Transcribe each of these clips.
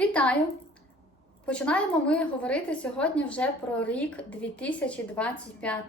Вітаю! Починаємо ми говорити сьогодні вже про рік 2025.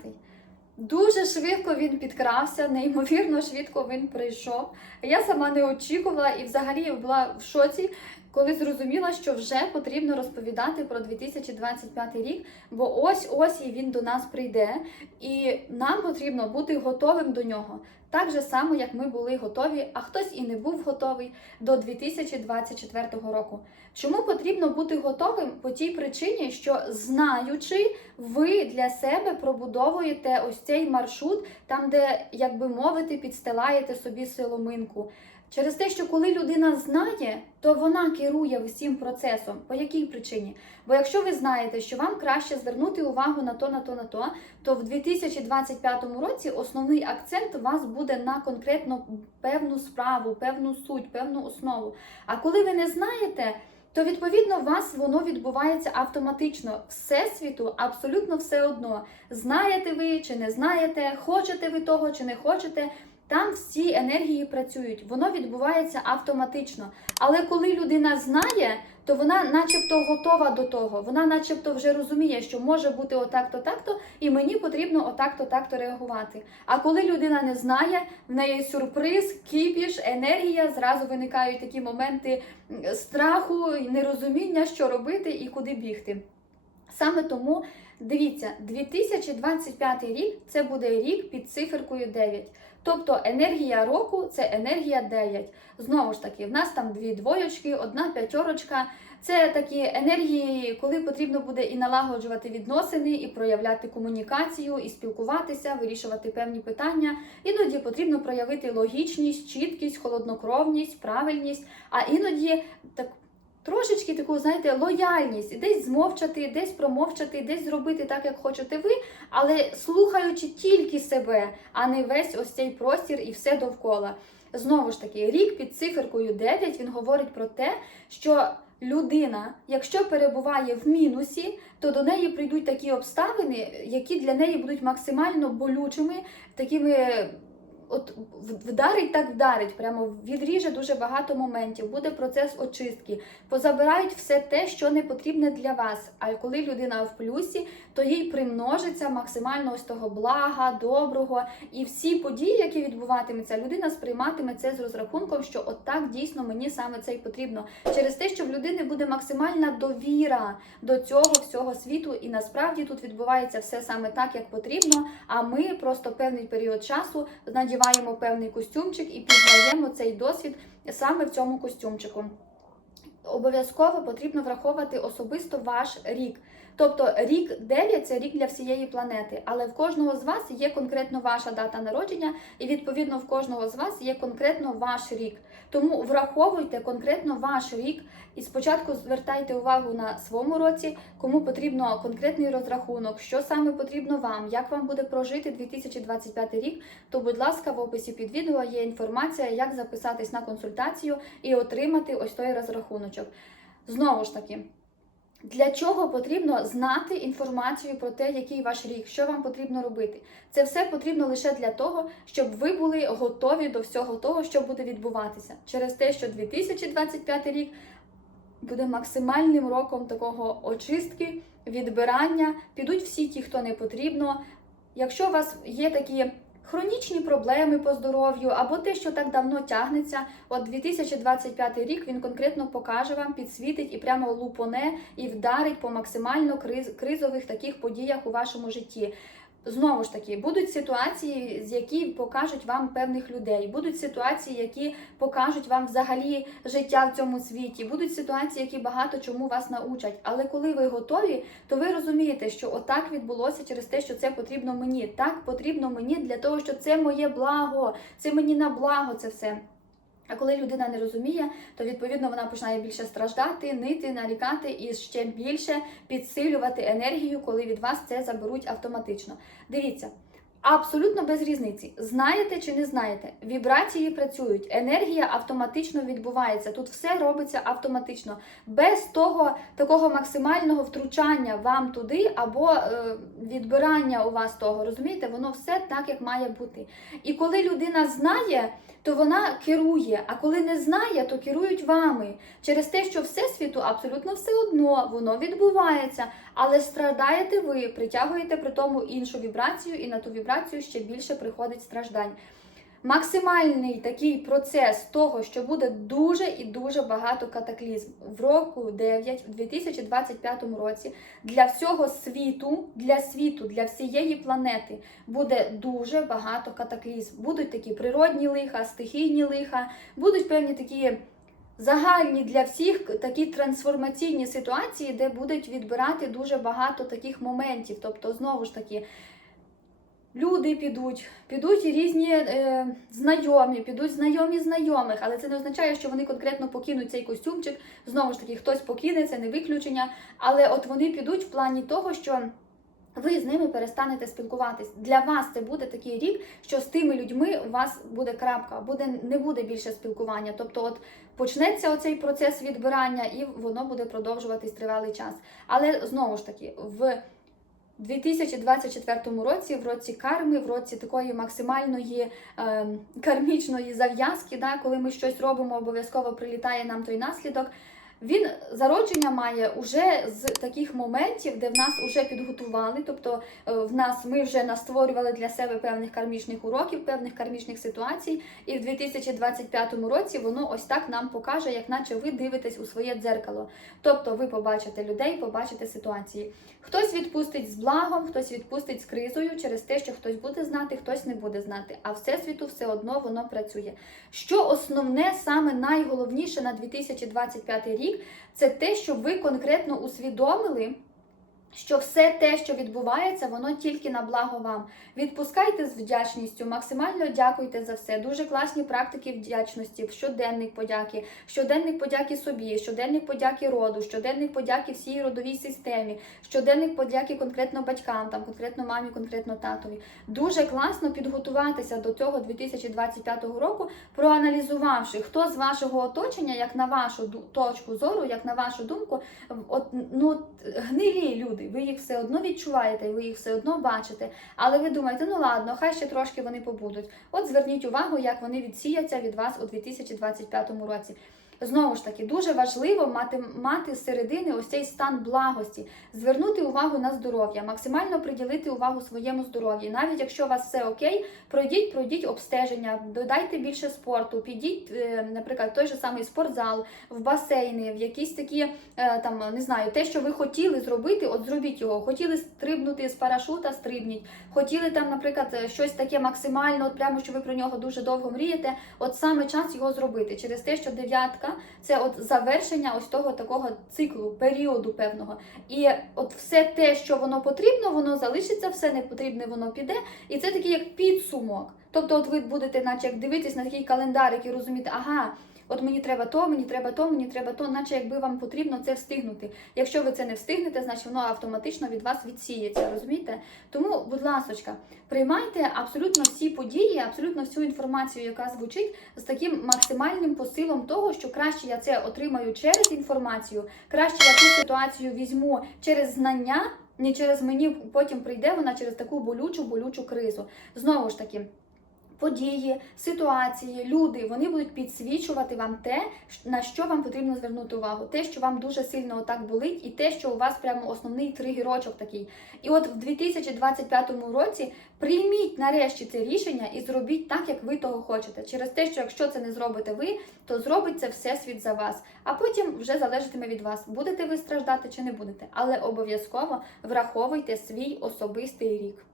Дуже швидко він підкрався, неймовірно швидко він прийшов. Я сама не очікувала і взагалі була в шоці, коли зрозуміла, що вже потрібно розповідати про 2025 рік, бо ось ось і він до нас прийде, і нам потрібно бути готовим до нього. Так же само, як ми були готові, а хтось і не був готовий до 2024 року. Чому потрібно бути готовим? По тій причині, що знаючи, ви для себе пробудовуєте ось цей маршрут, там, де, як би мовити, підстилаєте собі силоминку. Через те, що коли людина знає, то вона керує всім процесом. По якій причині? Бо якщо ви знаєте, що вам краще звернути увагу на то, на то, на то, то в 2025 році основний акцент у вас буде на конкретно певну справу, певну суть, певну основу. А коли ви не знаєте, то відповідно у вас воно відбувається автоматично. Всесвіту абсолютно все одно. Знаєте ви чи не знаєте, хочете ви того чи не хочете. Там всі енергії працюють, воно відбувається автоматично. Але коли людина знає, то вона начебто готова до того. Вона начебто вже розуміє, що може бути отак-то, так-то, і мені потрібно отак-то, так-то реагувати. А коли людина не знає, в неї сюрприз, кіпіш, енергія, зразу виникають такі моменти страху, нерозуміння, що робити і куди бігти. Саме тому дивіться, 2025 рік це буде рік під циферкою 9. Тобто енергія року це енергія 9. Знову ж таки, в нас там дві двоєчки, одна п'ятерочка. Це такі енергії, коли потрібно буде і налагоджувати відносини, і проявляти комунікацію, і спілкуватися, вирішувати певні питання. Іноді потрібно проявити логічність, чіткість, холоднокровність, правильність, а іноді так. Трошечки таку, знаєте, лояльність, десь змовчати, десь промовчати, десь зробити так, як хочете ви, але слухаючи тільки себе, а не весь ось цей простір і все довкола. Знову ж таки, рік під циферкою 9 він говорить про те, що людина, якщо перебуває в мінусі, то до неї прийдуть такі обставини, які для неї будуть максимально болючими, такими. От вдарить так вдарить, прямо відріже дуже багато моментів, буде процес очистки, позабирають все те, що не потрібне для вас. А коли людина в плюсі, то їй примножиться максимально ось того блага, доброго, і всі події, які відбуватимуться, людина сприйматиме це з розрахунком, що от так дійсно мені саме це й потрібно. Через те, що в людини буде максимальна довіра до цього всього світу, і насправді тут відбувається все саме так, як потрібно. А ми просто певний період часу надіваємо певний костюмчик і пізнаємо цей досвід саме в цьому костюмчику. Обов'язково потрібно враховувати особисто ваш рік. Тобто рік 9 це рік для всієї планети, але в кожного з вас є конкретно ваша дата народження, і відповідно в кожного з вас є конкретно ваш рік. Тому враховуйте конкретно ваш рік і спочатку звертайте увагу на своєму році, кому потрібно конкретний розрахунок, що саме потрібно вам, як вам буде прожити 2025 рік. То, будь ласка, в описі під відео є інформація, як записатись на консультацію і отримати ось той розрахуночок. Знову ж таки. Для чого потрібно знати інформацію про те, який ваш рік, що вам потрібно робити? Це все потрібно лише для того, щоб ви були готові до всього того, що буде відбуватися. Через те, що 2025 рік буде максимальним роком такого очистки, відбирання, підуть всі ті, хто не потрібно. Якщо у вас є такі хронічні проблеми по здоров'ю або те, що так давно тягнеться, от 2025 рік він конкретно покаже вам, підсвітить і прямо лупоне і вдарить по максимально криз, кризових таких подіях у вашому житті. Знову ж таки, будуть ситуації, з які покажуть вам певних людей, будуть ситуації, які покажуть вам взагалі життя в цьому світі, будуть ситуації, які багато чому вас научать. Але коли ви готові, то ви розумієте, що отак відбулося через те, що це потрібно мені. Так потрібно мені для того, що це моє благо, це мені на благо це все. А коли людина не розуміє, то відповідно вона починає більше страждати, нити, нарікати і ще більше підсилювати енергію, коли від вас це заберуть автоматично. Дивіться. Абсолютно без різниці, знаєте чи не знаєте, вібрації працюють, енергія автоматично відбувається. Тут все робиться автоматично, без того такого максимального втручання вам туди або е, відбирання у вас того. Розумієте, воно все так, як має бути. І коли людина знає, то вона керує. А коли не знає, то керують вами. Через те, що всесвіту абсолютно все одно, воно відбувається, але страдаєте ви, притягуєте при тому іншу вібрацію, і на ту вібрацію ще більше приходить страждань. Максимальний такий процес того, що буде дуже і дуже багато катаклізм в року 9, в 2025 році для всього світу, для світу, для всієї планети буде дуже багато катаклізм. Будуть такі природні лиха, стихійні лиха, будуть певні такі. Загальні для всіх такі трансформаційні ситуації, де будуть відбирати дуже багато таких моментів. Тобто, знову ж таки, Люди підуть, підуть різні е, знайомі, підуть знайомі знайомих, але це не означає, що вони конкретно покинуть цей костюмчик. Знову ж таки, хтось покине, це не виключення. Але от вони підуть в плані того, що ви з ними перестанете спілкуватись. Для вас це буде такий рік, що з тими людьми у вас буде крапка, буде не буде більше спілкування. Тобто, от почнеться оцей процес відбирання, і воно буде продовжуватись тривалий час. Але знову ж таки, в 2024 році, в році карми, в році такої максимальної е, кармічної зав'язки, да, коли ми щось робимо, обов'язково прилітає нам той наслідок. Він зародження має уже з таких моментів, де в нас вже підготували, тобто е, в нас ми вже настворювали для себе певних кармічних уроків, певних кармічних ситуацій, і в 2025 році воно ось так нам покаже, як наче ви дивитесь у своє дзеркало. Тобто ви побачите людей, побачите ситуації. Хтось відпустить з благом, хтось відпустить з кризою через те, що хтось буде знати, хтось не буде знати. А всесвіту все одно воно працює. Що основне, саме найголовніше на 2025 рік, це те, щоб ви конкретно усвідомили. Що все те, що відбувається, воно тільки на благо вам. Відпускайте з вдячністю, максимально дякуйте за все. Дуже класні практики вдячності, щоденник подяки, щоденник подяки собі, щоденник подяки роду, щоденник подяки всій родовій системі, щоденник подяки конкретно батькам, там конкретно мамі, конкретно татові. Дуже класно підготуватися до цього 2025 року, проаналізувавши, хто з вашого оточення, як на вашу точку зору, як на вашу думку, от ну гнилі люди. Ви їх все одно відчуваєте, ви їх все одно бачите. Але ви думаєте, ну ладно, хай ще трошки вони побудуть. От зверніть увагу, як вони відсіяться від вас у 2025 році. Знову ж таки, дуже важливо мати, мати з середини ось цей стан благості, звернути увагу на здоров'я, максимально приділити увагу своєму здоров'ю. Навіть якщо у вас все окей, пройдіть, пройдіть обстеження, додайте більше спорту, підіть, е, наприклад, в той же самий спортзал, в басейни, в якісь такі е, там не знаю, те, що ви хотіли зробити, от зробіть його. Хотіли стрибнути з парашута, стрибніть. Хотіли там, наприклад, щось таке максимально, от прямо що ви про нього дуже довго мрієте. От саме час його зробити через те, що дев'ятка це от завершення ось того такого циклу, періоду певного. І от все те, що воно потрібно, воно залишиться, все не потрібне, воно піде. І це такий як підсумок. Тобто, от ви будете, наче як дивитись на такий календарик і розуміти, ага. От мені треба то, мені треба то, мені треба то, наче якби вам потрібно це встигнути. Якщо ви це не встигнете, значить воно автоматично від вас відсіється, розумієте? Тому, будь ласочка, приймайте абсолютно всі події, абсолютно всю інформацію, яка звучить, з таким максимальним посилом того, що краще я це отримаю через інформацію, краще я ту ситуацію візьму через знання. Не через мені потім прийде вона через таку болючу, болючу кризу. Знову ж таки, події, ситуації, люди вони будуть підсвічувати вам те, на що вам потрібно звернути увагу, те, що вам дуже сильно отак болить, і те, що у вас прямо основний тригерочок такий. І от в 2025 році прийміть нарешті це рішення і зробіть так, як ви того хочете. Через те, що якщо це не зробите ви, то зробить це всесвіт за вас. А потім вже залежатиме від вас, будете ви страждати чи не будете. Але обов'язково враховуйте свій особистий рік.